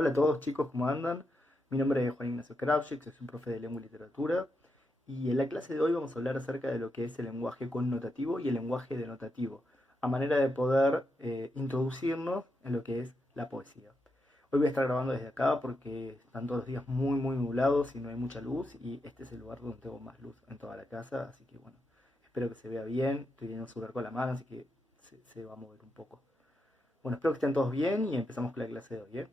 Hola a todos chicos, ¿cómo andan? Mi nombre es Juan Ignacio Kravchik, soy un profe de lengua y literatura y en la clase de hoy vamos a hablar acerca de lo que es el lenguaje connotativo y el lenguaje denotativo, a manera de poder introducirnos en lo que es la poesía. Hoy voy a estar grabando desde acá porque están todos los días muy nublados y no hay mucha luz y este es el lugar donde tengo más luz en toda la casa, así que bueno, espero que se vea bien, estoy teniendo un celular con la mano, así que se va a mover un poco. Bueno, espero que estén todos bien y empezamos con la clase de hoy, ¿eh?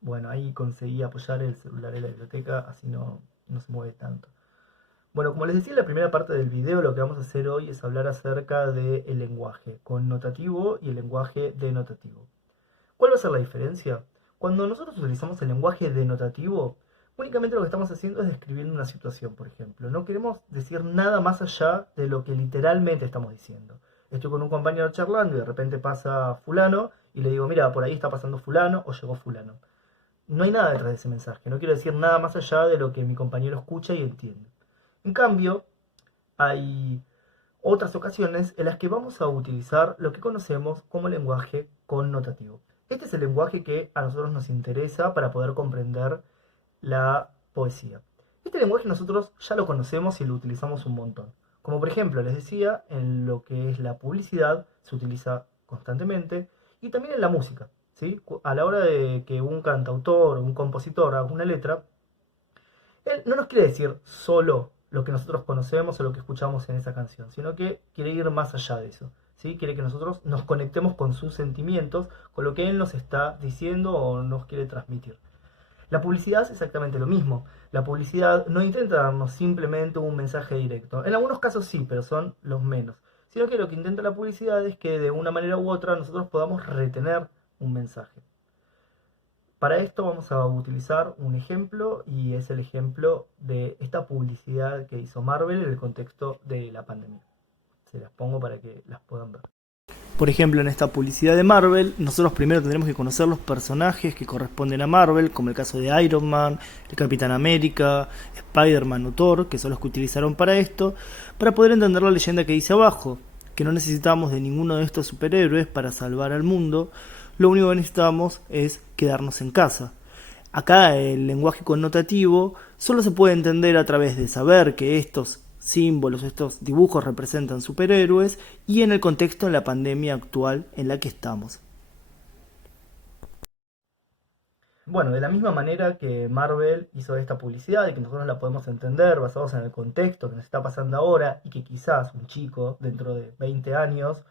Bueno, ahí conseguí apoyar el celular en la biblioteca, así no se mueve tanto. Bueno, como les decía en la primera parte del video, lo que vamos a hacer hoy es hablar acerca del lenguaje connotativo y el lenguaje denotativo. ¿Cuál va a ser la diferencia? Cuando nosotros utilizamos el lenguaje denotativo, únicamente lo que estamos haciendo es describir una situación, por ejemplo. No queremos decir nada más allá de lo que literalmente estamos diciendo. Estoy con un compañero charlando y de repente pasa fulano y le digo, mira, por ahí está pasando fulano o llegó fulano. No hay nada detrás de ese mensaje, no quiero decir nada más allá de lo que mi compañero escucha y entiende. En cambio, hay otras ocasiones en las que vamos a utilizar lo que conocemos como lenguaje connotativo. Este es el lenguaje que a nosotros nos interesa para poder comprender la poesía. Este lenguaje nosotros ya lo conocemos y lo utilizamos un montón. Como por ejemplo, les decía, en lo que es la publicidad se utiliza constantemente y también en la música. ¿Sí? A la hora de que un cantautor o un compositor haga una letra, él no nos quiere decir solo lo que nosotros conocemos o lo que escuchamos en esa canción, sino que quiere ir más allá de eso. ¿Sí? Quiere que nosotros nos conectemos con sus sentimientos, con lo que él nos está diciendo o nos quiere transmitir. La publicidad es exactamente lo mismo. La publicidad no intenta darnos simplemente un mensaje directo. En algunos casos sí, pero son los menos. Sino que lo que intenta la publicidad es que de una manera u otra nosotros podamos retener un mensaje. Para esto vamos a utilizar un ejemplo y es el ejemplo de esta publicidad que hizo Marvel en el contexto de la pandemia. Se las pongo para que las puedan ver. Por ejemplo, en esta publicidad de Marvel, nosotros primero tendremos que conocer los personajes que corresponden a Marvel, como el caso de Iron Man, el Capitán América, Spider-Man o Thor, que son los que utilizaron para esto, para poder entender la leyenda que dice abajo, que no necesitamos de ninguno de estos superhéroes para salvar al mundo, lo único que necesitamos es quedarnos en casa. Acá el lenguaje connotativo solo se puede entender a través de saber que estos símbolos, estos dibujos representan superhéroes y en el contexto de la pandemia actual en la que estamos. Bueno, de la misma manera que Marvel hizo esta publicidad y que nosotros la podemos entender basados en el contexto que nos está pasando ahora y que quizás un chico dentro de 20 años,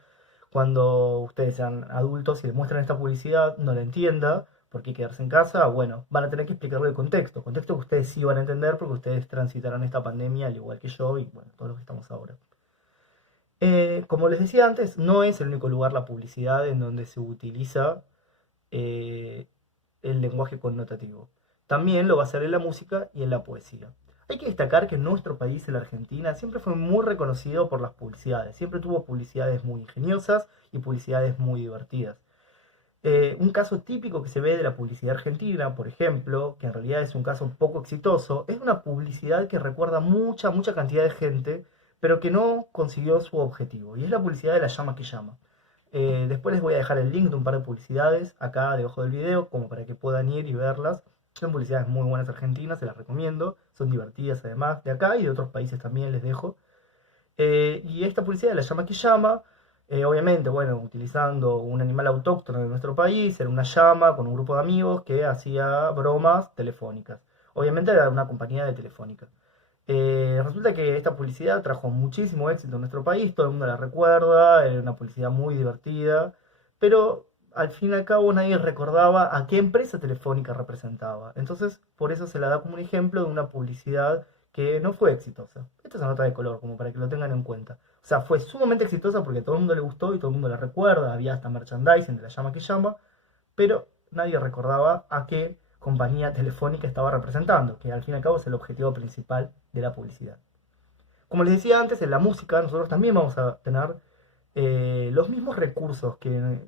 cuando ustedes sean adultos y les muestran esta publicidad, no la entienda, por qué quedarse en casa, bueno, van a tener que explicarle el contexto que ustedes sí van a entender porque ustedes transitaron esta pandemia al igual que yo y bueno, todos los que estamos ahora. Como les decía antes, no es el único lugar la publicidad en donde se utiliza eh, el lenguaje connotativo. También lo va a hacer en la música y en la poesía. Hay que destacar que nuestro país, en la Argentina, siempre fue muy reconocido por las publicidades. Siempre tuvo publicidades muy ingeniosas y publicidades muy divertidas. Un caso típico que se ve de la publicidad argentina, por ejemplo, que en realidad es un caso poco exitoso, es una publicidad que recuerda mucha cantidad de gente, pero que no consiguió su objetivo. Y es la publicidad de La Llama que Llama. Después les voy a dejar el link de un par de publicidades acá debajo del video, como para que puedan ir y verlas. Son publicidades muy buenas argentinas, se las recomiendo. Son divertidas además, de acá y de otros países también les dejo. Y esta publicidad de La Llama que Llama, obviamente, bueno, utilizando un animal autóctono de nuestro país, era una llama con un grupo de amigos que hacía bromas telefónicas. Obviamente era una compañía de telefónica. Resulta que esta publicidad trajo muchísimo éxito en nuestro país, todo el mundo la recuerda, era una publicidad muy divertida, pero al fin y al cabo nadie recordaba a qué empresa telefónica representaba. Entonces, por eso se la da como un ejemplo de una publicidad que no fue exitosa. Esta es una nota de color, como para que lo tengan en cuenta. O sea, fue sumamente exitosa porque a todo el mundo le gustó y todo el mundo la recuerda, había hasta merchandising de La Llama que Llama, pero nadie recordaba a qué compañía telefónica estaba representando, que al fin y al cabo es el objetivo principal de la publicidad. Como les decía antes, en la música nosotros también vamos a tener los mismos recursos que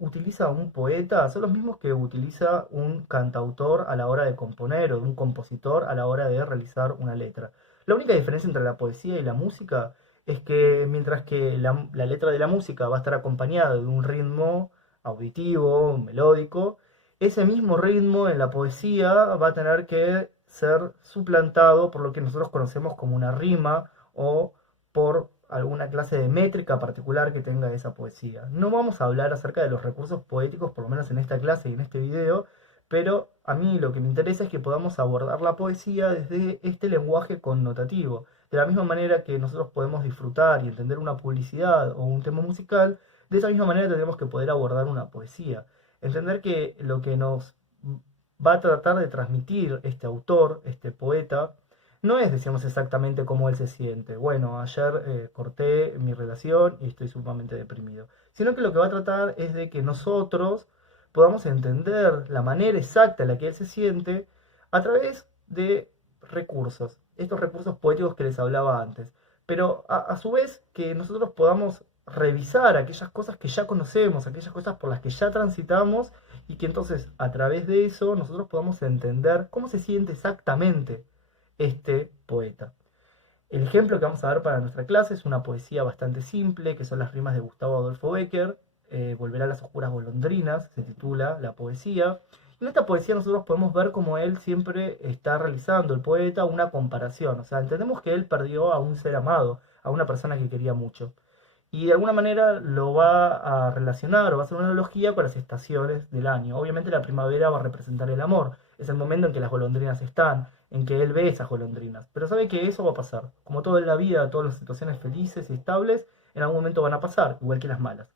utiliza un poeta, son los mismos que utiliza un cantautor a la hora de componer o un compositor a la hora de realizar una letra. La única diferencia entre la poesía y la música es que mientras que la letra de la música va a estar acompañada de un ritmo auditivo, melódico, ese mismo ritmo en la poesía va a tener que ser suplantado por lo que nosotros conocemos como una rima o por alguna clase de métrica particular que tenga esa poesía. No vamos a hablar acerca de los recursos poéticos, por lo menos en esta clase y en este video, pero a mí lo que me interesa es que podamos abordar la poesía desde este lenguaje connotativo. De la misma manera que nosotros podemos disfrutar y entender una publicidad o un tema musical, de esa misma manera tendremos que poder abordar una poesía. Entender que lo que nos va a tratar de transmitir este autor, este poeta, no es, decíamos, exactamente cómo él se siente. Bueno, ayer corté mi relación y estoy sumamente deprimido. Sino que lo que va a tratar es de que nosotros podamos entender la manera exacta en la que él se siente a través de recursos, estos recursos poéticos que les hablaba antes. Pero a su vez que nosotros podamos revisar aquellas cosas que ya conocemos, aquellas cosas por las que ya transitamos y que entonces a través de eso nosotros podamos entender cómo se siente exactamente este poeta. El ejemplo que vamos a ver para nuestra clase es una poesía bastante simple, que son las rimas de Gustavo Adolfo Bécquer. Volverá a las oscuras golondrinas, se titula la poesía. Y en esta poesía nosotros podemos ver cómo él siempre está realizando, el poeta, una comparación. O sea, entendemos que él perdió a un ser amado, a una persona que quería mucho. Y de alguna manera lo va a relacionar o va a hacer una analogía con las estaciones del año. Obviamente la primavera va a representar el amor. Es el momento en que las golondrinas están, en que él ve esas golondrinas. Pero sabe que eso va a pasar. Como todo en la vida, todas las situaciones felices y estables, en algún momento van a pasar, igual que las malas.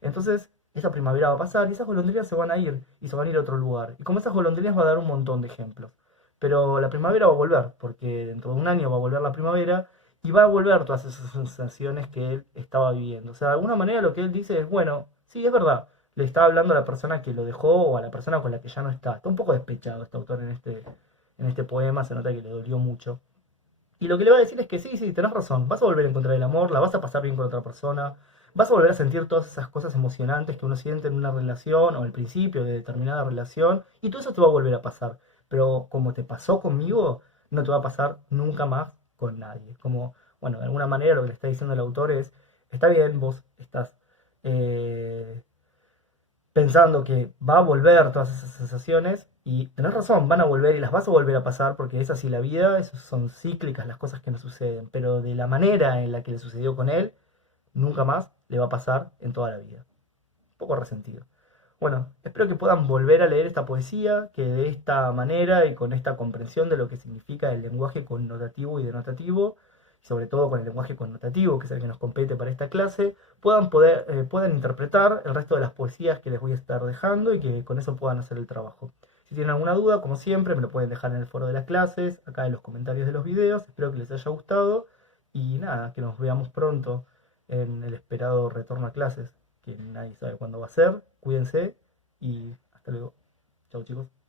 Entonces, esa primavera va a pasar y esas golondrinas se van a ir y se van a ir a otro lugar. Y como esas golondrinas va a dar un montón de ejemplos. Pero la primavera va a volver, porque dentro de un año va a volver la primavera y va a volver todas esas sensaciones que él estaba viviendo. O sea, de alguna manera lo que él dice es, bueno, sí, es verdad, le está hablando a la persona que lo dejó o a la persona con la que ya no está. Está un poco despechado este autor en este poema, se nota que le dolió mucho. Y lo que le va a decir es que sí, sí, tenés razón, vas a volver a encontrar el amor, la vas a pasar bien con otra persona, vas a volver a sentir todas esas cosas emocionantes que uno siente en una relación o al principio de determinada relación, y todo eso te va a volver a pasar. Pero como te pasó conmigo, no te va a pasar nunca más con nadie. Como, bueno, de alguna manera lo que le está diciendo el autor es, está bien, vos estás eh, pensando que va a volver todas esas sensaciones y tenés razón, van a volver y las vas a volver a pasar porque es así la vida, son cíclicas las cosas que nos suceden, pero de la manera en la que le sucedió con él, nunca más le va a pasar en toda la vida. Un poco resentido. Bueno, espero que puedan volver a leer esta poesía, que de esta manera y con esta comprensión de lo que significa el lenguaje connotativo y denotativo, sobre todo con el lenguaje connotativo, que es el que nos compete para esta clase, puedan interpretar el resto de las poesías que les voy a estar dejando y que con eso puedan hacer el trabajo. Si tienen alguna duda, como siempre, me lo pueden dejar en el foro de las clases, acá en los comentarios de los videos. Espero que les haya gustado y nada, que nos veamos pronto en el esperado retorno a clases, que nadie sabe cuándo va a ser. Cuídense y hasta luego. Chau chicos.